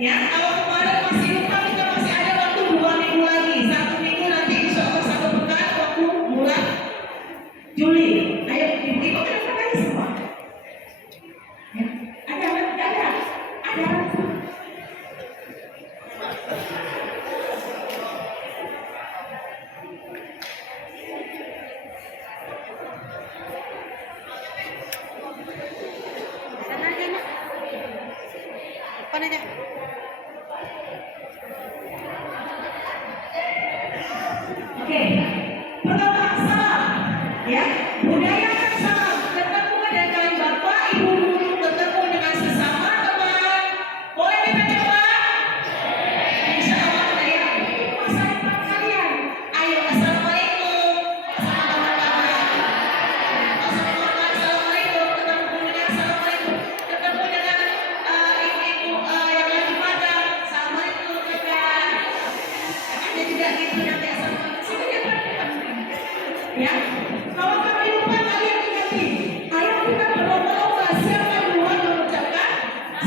Ya, kalau kemarin masih lupa, kita masih ada waktu 2 minggu lagi. 1 minggu nanti insya Allah 1 pekan waktu bulan Juli. Ayo ibu-ibu kenapa lagi semua? Ya, ada. Sana aja nak. Depan aja. Oke, pertama salam, ya, budayakan salam, ketemu dengan bapak, ibu guru, ketemu dengan sesama teman, boleh dibaca Pak? Insya Allah ya, itu masa depan kalian. Ayo, assalamualaikum, assalamualaikum, ketemu gurunya, assalamualaikum, ketemu dengan ibu-ibu yang lagi magang, assalamualaikum kakak. Ada juga gitu nanti assalamualaikum. Ya, kalau kami lupa kalian ingatin. Ayo kita berlomba-lomba siapa duluan mengucapkan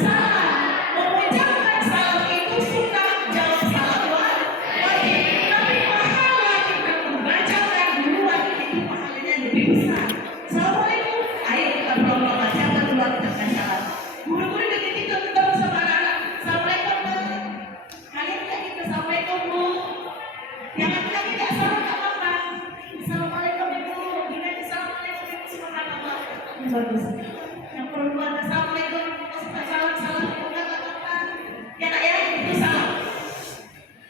salam. Mengucapkan salam itu sunnah, jawab salam wajib. Tapi pahala kita membacakan duluan itu pahalanya lebih besar. Assalamualaikum. Ayo kita berlomba-lomba siapa duluan mengucapkan salam. Guru-guru begitu ketemu sama anak-anak. Assalamualaikum Bu. Kalian tidak gitu assalamualaikum Bu. Yang laki-laki tidak salam nggak apa-apa. Assalamualaikum ibu, gimana assalamualaikum ibu subhanallah. Bagus. Yang perempuan assalamualaikum, salam ibu nggak apa-apa. Ya nak ya, itu salam.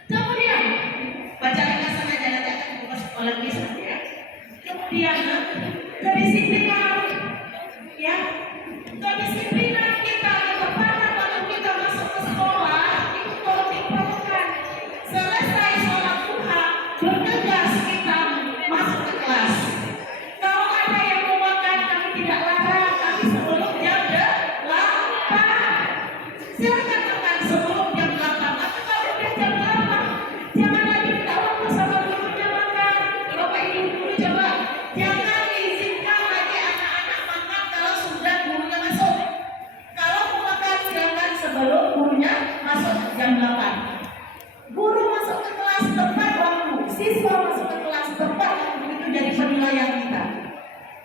Kemudian baca ringkasan aja nanti akan dibuka sekolah bisa ya. Kemudian kedisiplinan, ya, kedisiplinan kita ketepatan waktu kita masuk ke sekolah itu kalau diperlukan. Selesai sholat duha, bergegas kita masuk ke kelas. Kalau ada yang mau makan, kami tidak larang, tapi sebelum jam 8. Silakan makan sebelum jam 8. Tapi kalau udah jam 8, jangan lagi minta waktu sama gurunya makan. Bapak ibu guru coba, jangan izinkan lagi anak-anak makan kalau sudah gurunya masuk. Kalau mau makan silakan sebelum gurunya masuk jam 8. Guru masuk ke kelas tepat waktu, siswa masuk ke kelas tepat waktu, itu jadi penilaian kita.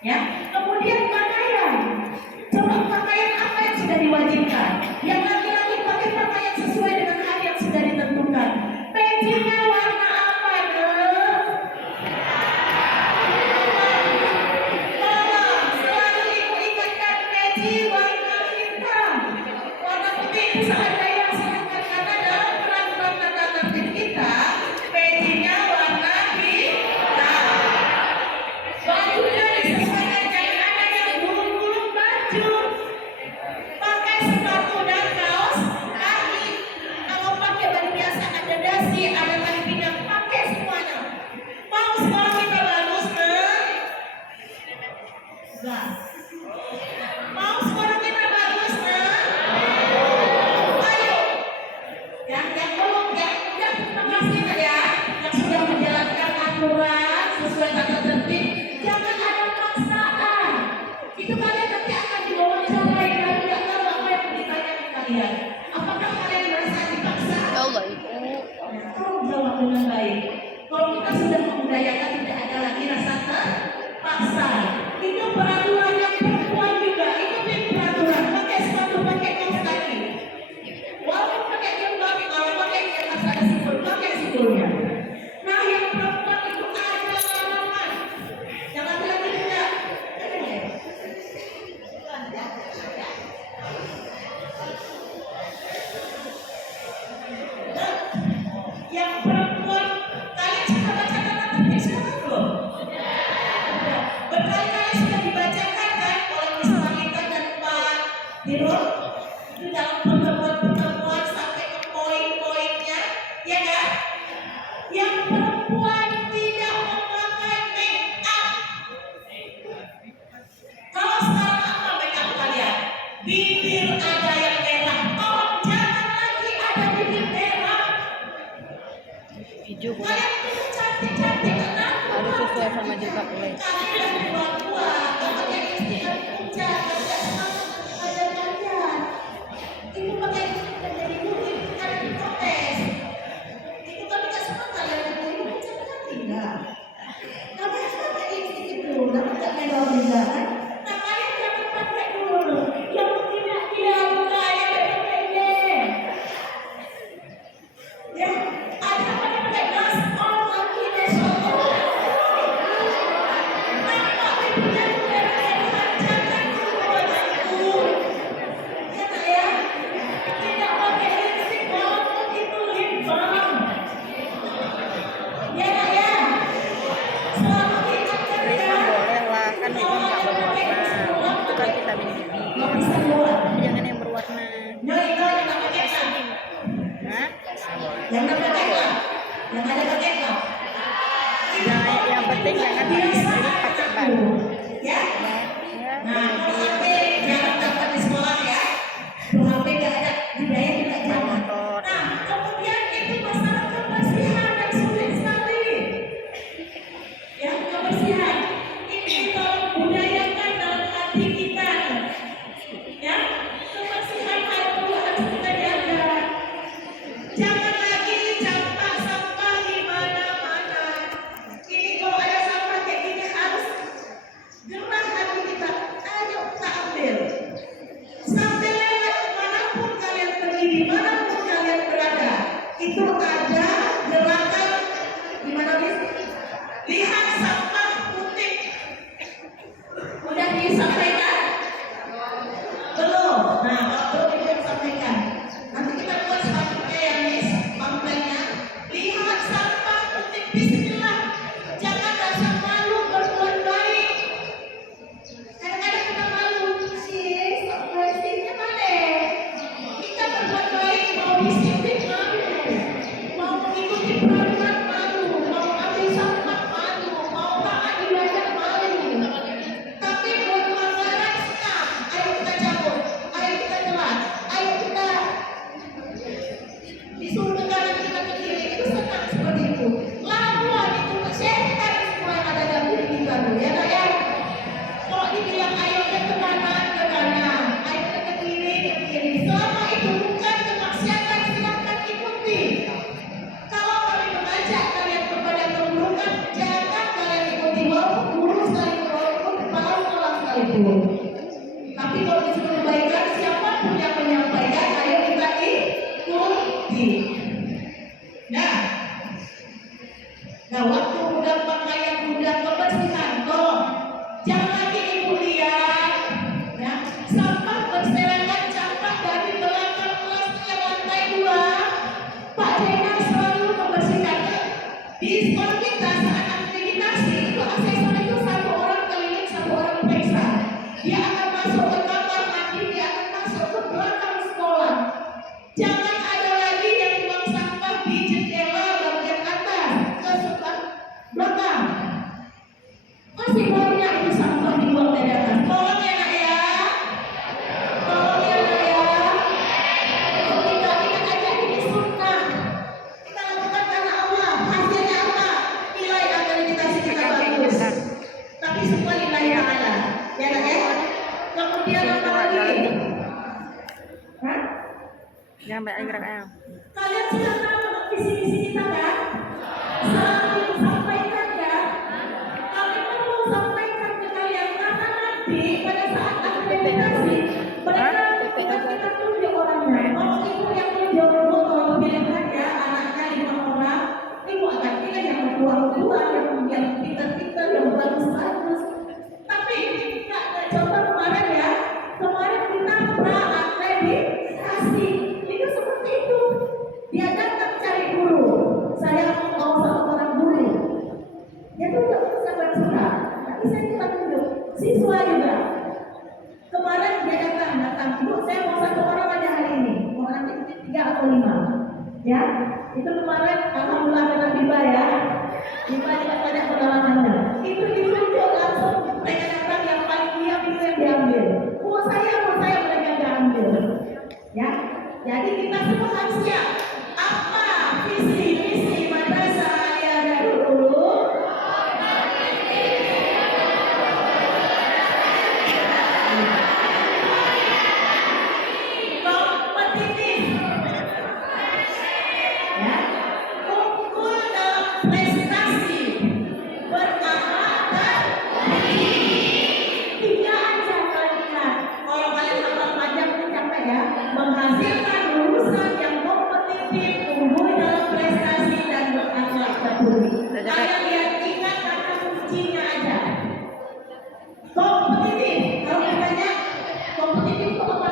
Ya, kemudian pakaian. Coba pakaian apa yang sudah diwajibkan? Yang laki-laki pakai pakaian sesuai dengan hari yang sudah ditentukan. Pecinya warna apa, Dek? Tolong selalu ibu ingatkan peci warna hitam. Warna putih itu sangat kaya silahkan karena dalam peraturan tata tertib kita pecinya warna hitam. Bajunya disesuaikan, jangan ada yang gulung-gulung baju. Pakai sepatu dan kaos kaki. Kalau pakai baju biasa ada dasi, ada tali pinggang, pakai semuanya. Mau sekolah kita bagus, enggak. Mau sekolah kita bagus, ayo. Yang belum, yang udah memastikan ya, yang sudah menjalankan aturan sesuai tata tertib, jangan ada paksaan. Itu kalian nanti akan diwawancarai, kalian tidak tahu apa yang ditanyakan kalian. Apakah kalian merasa dipaksa? Ya Allah ibu. Tolong jawab dengan baik. Kalau kita sudah membudayakan tidak ada lagi rasa terpaksa. Itu peraturan yang perempuan juga, ikutin peraturan. Pakai sepatu, pakai kaos kaki. Walaupun pakai jilbab, kalau pakai atas ada siput, pakai siputnya. Nah yang perempuan itu ada larangan. Jangan bilang tidak. Yang perempuan, kalian sudah baca tata tertib sekarang belum? Sudah. Berkali-kali sudah dibacakan kan oleh Miss Wanita dan Pak Dirut. Itu dalam pertemuan-pertemuan sampai ke poin-poinnya, ya kan? Yang perempuan tidak memakai make up. Kalau sekarang apa make up kalian? Bibir ada yang merah. Tolong jangan lagi ada bibir merah. Video boleh. Kalian itu cantik-cantik kan? Harus sesuai sama jilbab boleh. Kalian buat-buat, pakai lipstick dan puncak, tidak semangat kepada kalian. Itu Yang ada kakek, yang ada kakek. Yang penting jangan pakai ban. Ya. Ya, Nah, kalau HP jangan dapat di sekolah ya. Kalau HP nggak ada budaya juga jangan. Nah, kemudian itu masalah kebersihan dan sulit sekali. Ya, kebersihan. Ini tolong budayakan dalam hati kita. Ya, kebersihan itu harus kita jaga. Jangan lagi campak sampah di mana-mana. Ini kalau ada sampah kayak gini harus gerah hati kita. Ayo kita ambil. Sampai lewat manapun kalian pergi, dimanapun kalian berada, itu ada gerakan gimana bis? Lihat sampah putih. Udah disampaikan? Belum. Nah, kalau belum itu disampaikan. Nanti kita buat sepatutnya ya, Miss. Pampletnya. Lihat sampah putih. Bismillah. Jangan rasa malu berbuat baik. Kadang-kadang kita malu. Sis, bersihnya mana? Kita berbuat baik, mau disiplin malu. Mau mengikuti peraturan malu. Mau ambil sampah malu. Mau taat ibadah malu. Tapi buat pelanggaran senang. Ayo kita cabut. Ayo kita telat. Ayo kita disuruh ke kanan kita ke kiri. Itu senang seperti itu. Lawan itu setan semua yang ada dalam diri kita tuh. Ya tak ya? Kalau dibilang ayo ke kanan, ayo ke kiri, selama itu bukan kemaksiatan, silahkan ikuti. Kalau kami mengajak kalian kepada keburukan, jangan kalian ikuti walaupun buruk sekalipun, walaupun malas sekalipun. Tapi kalau disuruh kebaikan, siapapun yang menyampaikan, ayo kita ikuti. Nah, waktu udah pakaian udah kebersihan, tolong jangan lagi ibu lihat, ya, sampah berserakan campak dari belakang kelasnya lantai 2. Pak Dena selalu membersihkan. Di sekolah kita saat akreditasi itu asesor itu 1 orang keliling, 1 orang periksa. Dia akan masuk ke kamar mandi, dia akan masuk ke belakang sekolah. Jangan ada lagi yang buang sampah di jendela bagian atas ke sebelah belakang. Masih banyak itu sampah dibuang dari atas. Tolong ya nak ya. Tolong ya nak ya. Kita ingat aja ini sunnah. Kita lakukan karena Allah. Hasilnya apa? Nilai akreditasi kita bagus. Tapi semua nilai ta'ala. Ya nak ya. Kemudian apa lagi? Hah? Jangan banyak gerak. Kalian sudah tahu visi-misi kita kan? Selalu sampaikan ya. Kami perlu sampaikan ke kalian karena nanti pada saat akreditasi mereka kita tunjuk orangnya. Kalau ibu yang tunjuk kalau pilihan ya anaknya 5 orang, ibu akan pilih yang tua-tua, yang pintar-pintar, yang bagus-bagus. Tapi nggak ada contoh kemarin ya. Kemarin kita pra-akreditasi. Itu seperti itu. Dia datang cari guru. Saya mau satu orang guru. Dia tuh nggak bisa bersurat, tapi saya cuma tunjuk siswa juga. Kemarin dia datang, ibu saya mau 1 orang aja hari ini. Mau nanti 3 atau 5. Ya, itu kemarin alhamdulillah dengan Biba ya. Biba juga banyak pengalamannya. Itu ditunjuk langsung mereka datang yang paling diam itu yang diambil. Mau saya mereka diambil. Ya, jadi kita semua harus siap. Apa visi misi madrasah Aliada dulu? Kompetitif. Ya, unggul dalam prestasi, berakhlak dan mulia. 3 aja kalimat. Kalau kalian hafal panjang itu capek ya. Menghasilkan lulusan yang kompetitif, unggul dalam prestasi dan berakhlak dan mulia. Kalian lihat ingat kata kuncinya aja. Kompetitif. Kalau ditanya kompetitif itu apa?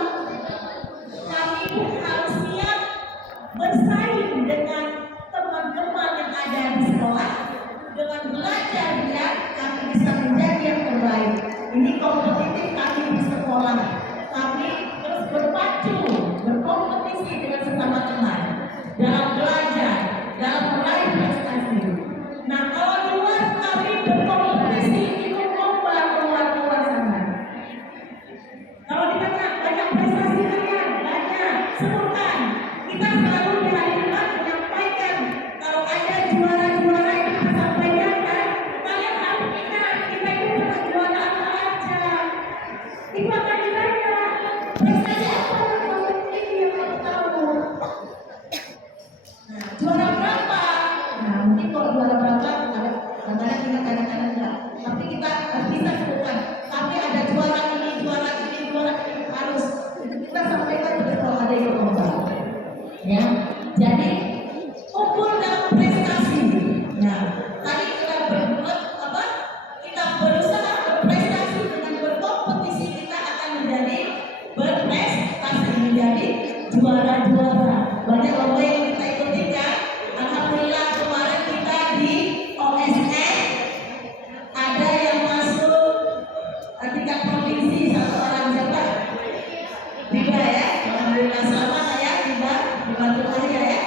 Kami pun harus siap bersaing dengan teman-teman yang ada di sekolah, dengan belajar biar kami bisa menjadi yang terbaik. Ini kompetitif kami di sekolah. Kami terus berpacu, berkompetisi dengan sesama teman. Dalam Ya, jadi ukur dan prestasi. Nah, tadi kita berbuat apa? Kita berusaha berprestasi dengan berkompetisi, kita akan menjadi berprestasi, menjadi juara-juara. Banyak lomba yang kita ikuti kan. Alhamdulillah kemarin kita di OSN ada yang masuk tingkat provinsi, satu orang siapa? Biba ya. Alhamdulillah selamat ya Biba, dibantu saya ya.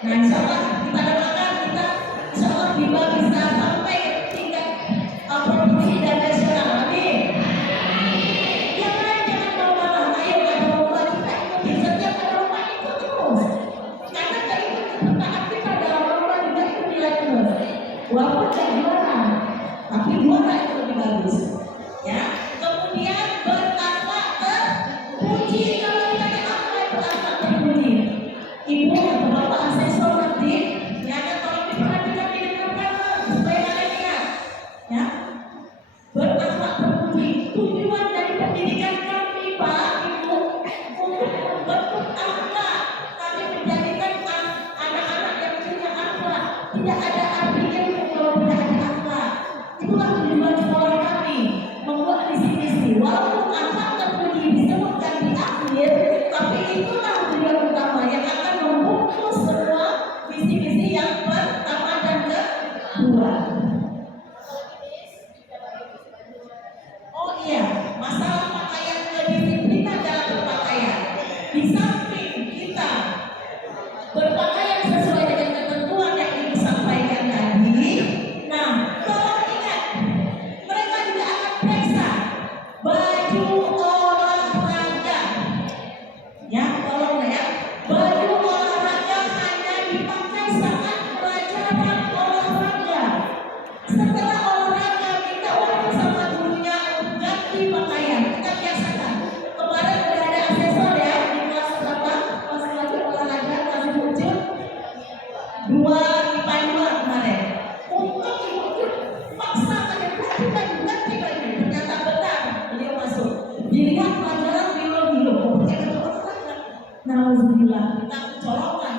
Nah insya Allah kita doakan kita insya Allah Biba bisa sampai ke tingkat provinsi dan nasional. Amin. Yang lain jangan bawa-bawa. Ayo ada lomba kita ikuti, setiap ada lomba ikut terus. Karena keikut taat kita dalam lomba juga itu nilai plus. Walaupun tidak juara, tapi juara itu lebih bagus. Ya. Kemudian bertakwa terpuji. Kalau kita apa itu takwa terpuji? Ibu atau bapak asesor nanti, ya kan tolong diperhatikan di depan supaya kalian ingat. Ya. Bertakwa terpuji. Tujuan dari pendidikan kami Pak Ibu untuk membentuk akhlak. Kami menjadikan anak-anak yang punya akhlak. Tidak ada artinya kalau tidak ada akhlak. Itulah tujuan sekolah kami, membuat visi-misi. Walaupun akhlak terpuji disebutkan di akhir, tapi itulah tujuan utama yang akan membungkus semua visi-misi yang pertama dan kedua. Oh iya, masalah pakaian, kedisiplinan dalam berpakaian. Di samping kita berpakaian sesuai dengan ketentuan yang Ibu sampaikan tadi, nah tolong ingat, mereka juga akan periksa baju olahraga. Ya, tolong ya. Baju olahraga hanya dipakai saat pelajaran olahraga. Setelah olahraga minta waktu sama gurunya untuk ganti pakaian. Kita biasakan. Kemarin sudah ada asesor ya di kelas berapa? Kelas baju olahraga kelas wujud 2 IPA 2 kemarin. Untuk wujud paksa ganti baju. Ternyata benar beliau masuk. Dilihat pelajaran biologi loh. Pakai baju olahraga. Nauzubillah, kita kecolongan.